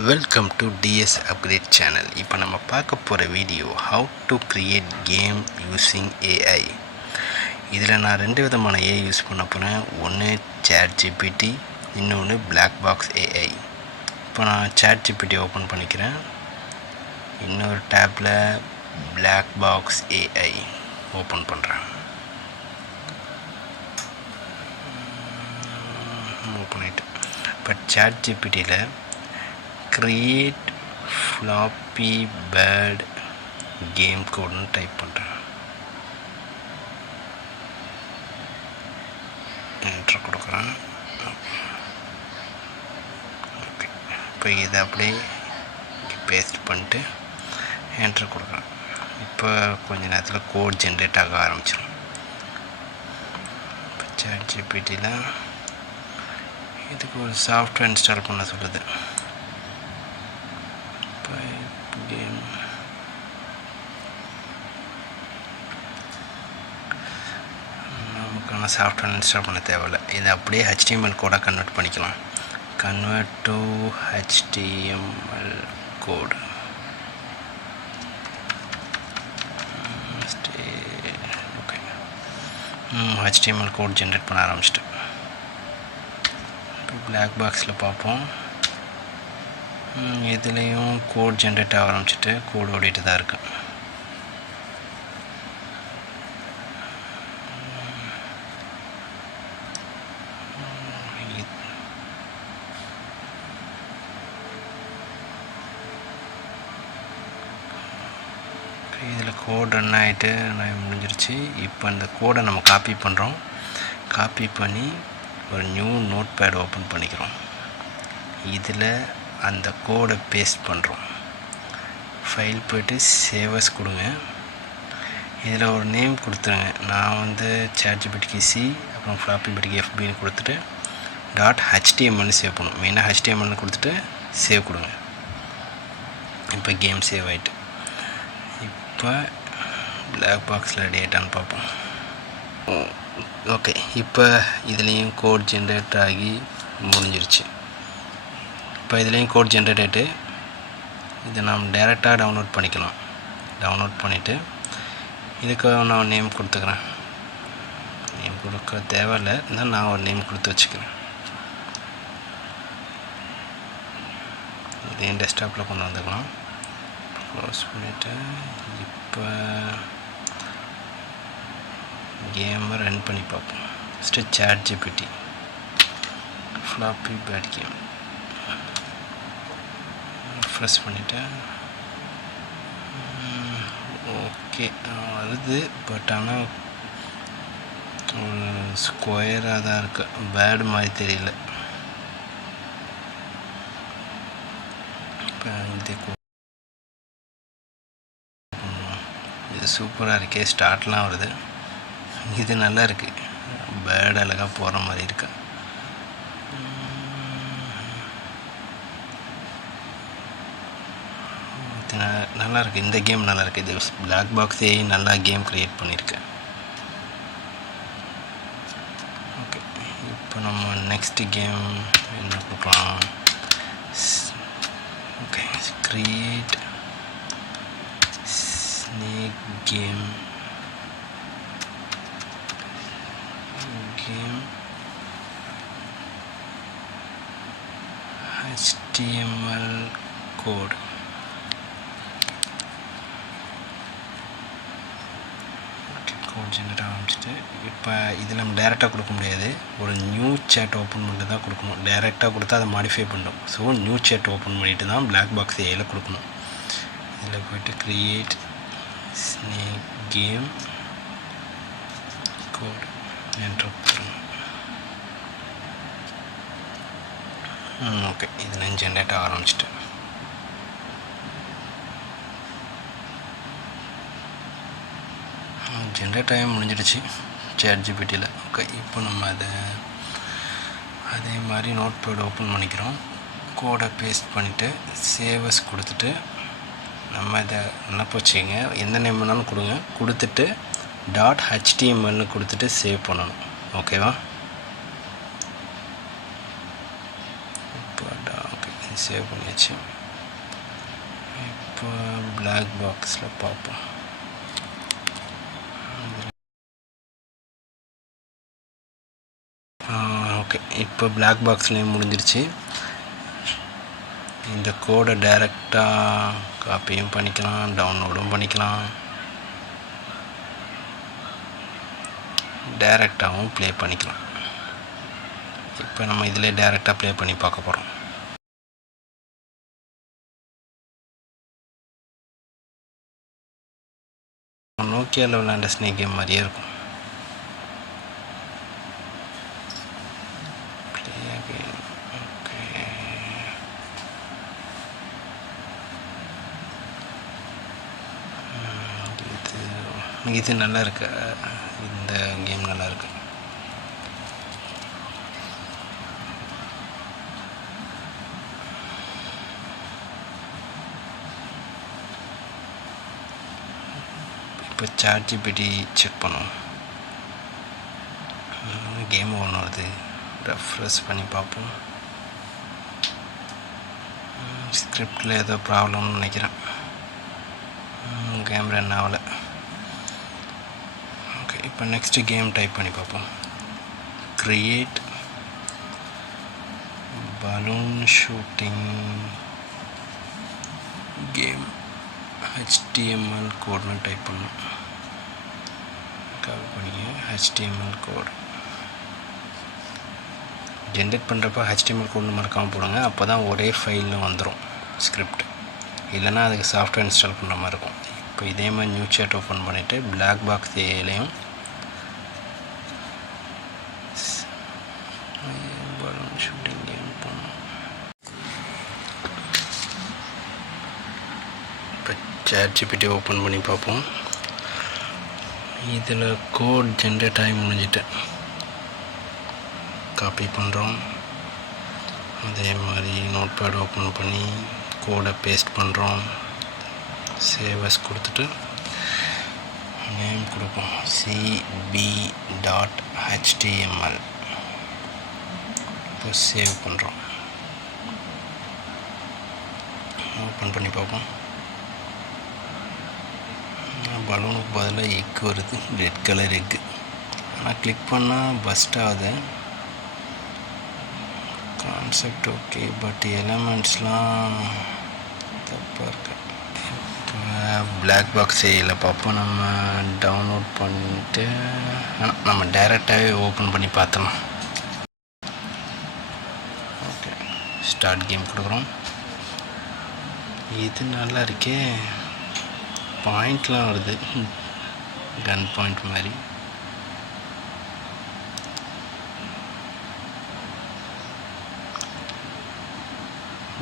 Welcome to TS upgrade channel. இப்போ நம்ம பார்க்க போகிற வீடியோ how to create game using AI. இதில் நான் 2 விதமான ஏஐ யூஸ் பண்ண போகிறேன். ஒன்று ChatGPT, இன்னொன்று பிளாக் பாக்ஸ் ஏஐ. இப்போ நான் ChatGPT ஓப்பன் பண்ணிக்கிறேன். இன்னொரு டேப்பில் பிளாக் பாக்ஸ் ஏஐ ஓப்பன் பண்ணுறேன். ஓப்பன் ஆகிட்டு இப்போ ChatGPTயில் create Flappy Bird game code type பண்ணுறேன். என்டர் கொடுக்குறேன். ஓகே, இப்போ இதை அப்படியே பேஸ்ட் பண்ணிட்டு என்டர் கொடுக்குறேன். இப்போ கொஞ்ச நேரத்தில் கோட் ஜென்ரேட் ஆக ஆரம்பிச்சிடும். இப்போ ChatGPTயில் இதுக்கு ஒரு சாஃப்ட்வேர் இன்ஸ்டால் பண்ண சொல்லுது. நமக்கான சாஃப்ட்வேர் இன்ஸ்டால் பண்ண தேவையில்லை. இதை அப்படியே HTML கோடாக கன்வெர்ட் பண்ணிக்கலாம். Convert to HTML code. Okay, HTML code generate பண்ண ஆரம்பிச்சிட்டு பிளாக் பாக்ஸில் பார்ப்போம். இதுலேயும் கோட் ஜென்ரேட் ஆக ஆரம்பிச்சிட்டு கோட் ஓடிட்டு தான் இருக்கு. இதில் கோட் ரன் ஆகிட்டு முடிஞ்சிருச்சு. இப்போ இந்த கோடை நம்ம காப்பி பண்ணுறோம். காப்பி பண்ணி ஒரு நியூ நோட் பேட் ஓப்பன் பண்ணிக்கிறோம். இதில் அந்த கோடை பேஸ்ட் பண்ணுறோம். ஃபைல் போய்ட்டு சேவஸ் கொடுங்க. இதில் ஒரு நேம் கொடுத்துருங்க. நான் ChatGPTக்கு C, அப்புறம் ஃப்ளாப்பி பர்டுக்கு FBன்னு கொடுத்துட்டு .htmlனு சேவ் பண்ணும். மெயினாக HTMLனு கொடுத்துட்டு சேவ் கொடுங்க. இப்போ கேம் சேவ் ஆகிட்டு இப்போ பிளாக் பாக்ஸில் ரெடி ஆகிட்டான்னு பார்ப்போம். ஓகே, இப்போ இதுலேயும் கோட் ஜென்ரேட் ஆகி முடிஞ்சிருச்சு. இப்போ இதுலேயும் கோட் ஜென்ரேட் ஆகிட்டு இதை நாம் டைரெக்டாக டவுன்லோட் பண்ணிக்கலாம். டவுன்லோட் பண்ணிவிட்டு இதுக்கு நான் நேம் கொடுத்துக்கிறேன். நேம் கொடுக்க தேவையில்லை, இருந்தால் நான் ஒரு நேம் கொடுத்து வச்சுக்கிறேன். இதையும் டெஸ்க்டாப்பில் கொண்டு வந்துக்கலாம். க்ளோஸ் பண்ணிவிட்டு இப்போ கேமை ரன் பண்ணி பார்ப்போம். First ChatGPT flappy bird game press பண்ணிவிட்டேன். ஓகே வருது, பட் ஆனால் ஒரு ஸ்கொயராக தான் இருக்கு. பேர்டு மாதிரி தெரியல. இப்போ இது சூப்பராக இருக்கே. ஸ்டார்ட்லாம் வருது. இது நல்லா இருக்குது. பேர்டு அழகாக போகிற மாதிரி இருக்கு. நல்லா இருக்குது. இந்த கேம் நல்லா இருக்குது. இது பிளாக் பாக்ஸே நல்லா கேம் க்ரியேட் பண்ணியிருக்கு. ஓகே, இப்போ நம்ம நெக்ஸ்ட் கேம் என்ன கொடுக்கலாம்? Okay, create snake game HTML code. Code generate ஆரம்பிச்சிட்டு இப்போ இதில் நம்ம டைரெக்டாக கொடுக்க முடியாது. ஒரு நியூ சேட் ஓப்பன் பண்ணிட்டு தான் கொடுக்கணும். டைரெக்டாக கொடுத்தா அதை மாடிஃபை பண்ணணும். ஸோ நியூ சேட் ஓப்பன் பண்ணிட்டு தான் பிளாக் பாக்ஸ் ஏஐயில் கொடுக்கணும். இதில் போய்ட்டு create snake game code enter கொடுத்துருங்க. ஓகே, இதில் ஜென்ரேட் ஆக ஆரம்பிச்சிட்டு ஜென்ரேட் ஆகி முடிஞ்சிடுச்சு ChatGPTயில். ஓகே, இப்போ நம்ம அதே மாதிரி நோட் பேட் ஓப்பன் பண்ணிக்கிறோம். கோடை பேஸ்ட் பண்ணிவிட்டு சேவஸ் கொடுத்துட்டு நம்ம இதை நினப்பு வச்சுங்க. எந்த நேம் வேணாலும் கொடுங்க. கொடுத்துட்டு .htmlனு கொடுத்துட்டு சேவ் பண்ணணும். ஓகேவா? சேவ் பண்ணியாச்சு. இப்போ பிளாக் பாக்ஸில் பார்ப்போம். ஓகே, இப்போ பிளாக் பாக்ஸ்லேயும் முடிஞ்சிருச்சு. இந்த கோடை டைரெக்டாக காப்பியும் பண்ணிக்கலாம், டவுன்லோடும் பண்ணிக்கலாம், டைரெக்டாகவும் ப்ளே பண்ணிக்கலாம். இப்போ நம்ம இதில் டைரெக்டாக ப்ளே பண்ணி பார்க்க போகிறோம். நோக்கியாவில் விளையாண்ட ஸ்னேக் கேம் மாதிரியே இருக்கும். இது நல்லா இருக்கு, இந்த கேம் நல்லா இருக்கு. இப்போ ChatGPT செக் பண்ணுவோம். கேம் ஒன்று வருது, ரெஃப்ரெஷ் பண்ணி பார்ப்போம். ஸ்கிரிப்டில் ஏதோ ப்ராப்ளம்னு நினைக்கிறேன், கேம் ரன் ஆகலை. ஓகே, இப்போ நெக்ஸ்ட்டு கேம் டைப் பண்ணி பார்ப்போம். Create balloon shooting game, HTML கோட்னு டைப் பண்ணணும். காப்பி பண்ணிங்க, HTML கோட் ஜென்ரேட் பண்ணுறப்ப HTML கோட்னு மறக்காமல் போடுங்க. அப்போ தான் ஒரே ஃபைலில் வந்துடும் ஸ்கிரிப்ட், இல்லைனா அதுக்கு சாஃப்ட்வேர் இன்ஸ்டால் பண்ணுற மாதிரி இருக்கும். இப்போ இதே மாதிரி நியூ சேட் ஓப்பன் பண்ணிவிட்டு பிளாக் பாக்ஸ் ஏலையும் பலூன் ஷூட்டிங் கேம் பண்ணணும். இப்போ ChatGPT ஓப்பன் பண்ணி பார்ப்போம். இதில் கோட் ஜென்ரேட் ஆகி முடிஞ்சிட்டு காப்பி பண்ணுறோம். அதே மாதிரி நோட்பேட் ஓப்பன் பண்ணி கோடை பேஸ்ட் பண்ணுறோம். சேவஸ் கொடுத்துட்டு நேம் கொடுப்போம், cb.html. இப்போ சேவ் பண்ணுறோம். ஓப்பன் பண்ணி பார்ப்போம். பலூனுக்கு பதிலாக எக் வருது, ரெட் கலர் எக்கு. ஆனால் கிளிக் பண்ணால் பஸ்ட் ஆகுது. கான்செப்ட் ஓகே, பட் எலமெண்ட்ஸ்லாம் தப்பாக இருக்கு. இப்போ பிளாக் பாக்ஸ் ஏல பார்ப்போம். நம்ம டவுன்லோட் பண்ணிட்டு நம்ம டைரெக்டாகவே ஓப்பன் பண்ணி பார்த்தலாம். ஓகே, ஸ்டார்ட் கேம் கொடுக்குறோம். இது நல்லா இருக்கே, பாயிண்ட்லாம் வருது, கன் பாயிண்ட் மாதிரி.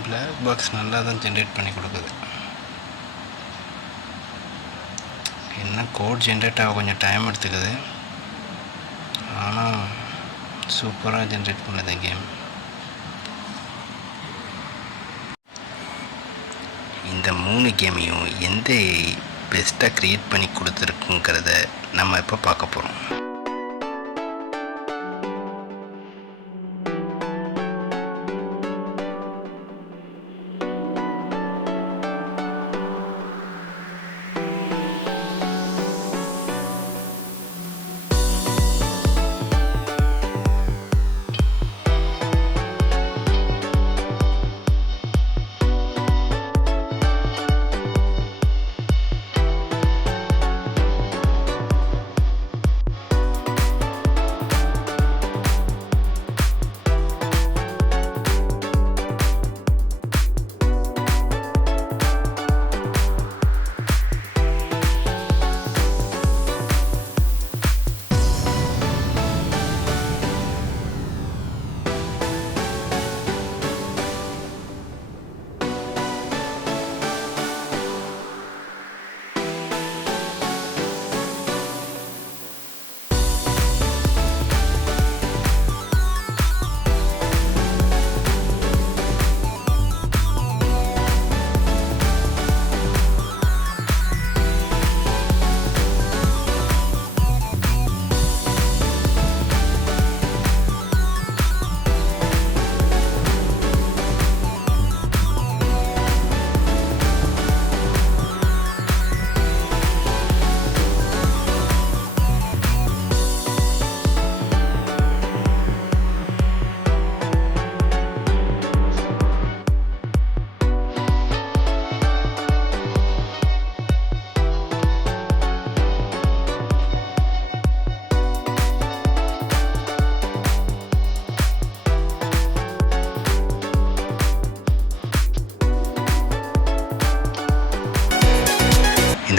பிளாக் பாக்ஸ் நல்லா தான் ஜென்ரேட் பண்ணி கொடுக்குது. என்ன கோட் ஜென்ரேட் ஆக கொஞ்சம் டைம் எடுத்துக்குது, ஆனால் சூப்பராக ஜென்ரேட் பண்ணுது கேம். இந்த 3 கேமையும் எந்த பெஸ்ட்டாக க்ரியேட் பண்ணி கொடுத்துருக்குங்கிறத நம்ம இப்போ பார்க்க போகிறோம்.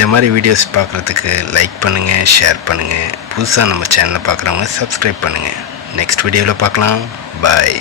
இந்த மாதிரி வீடியோஸ் பார்க்குறதுக்கு லைக் பண்ணுங்கள், ஷேர் பண்ணுங்கள். புதுசாக நம்ம சேனலை பார்க்குறவங்க சப்ஸ்கிரைப் பண்ணுங்கள். நெக்ஸ்ட் வீடியோவில் பார்க்கலாம். பாய்.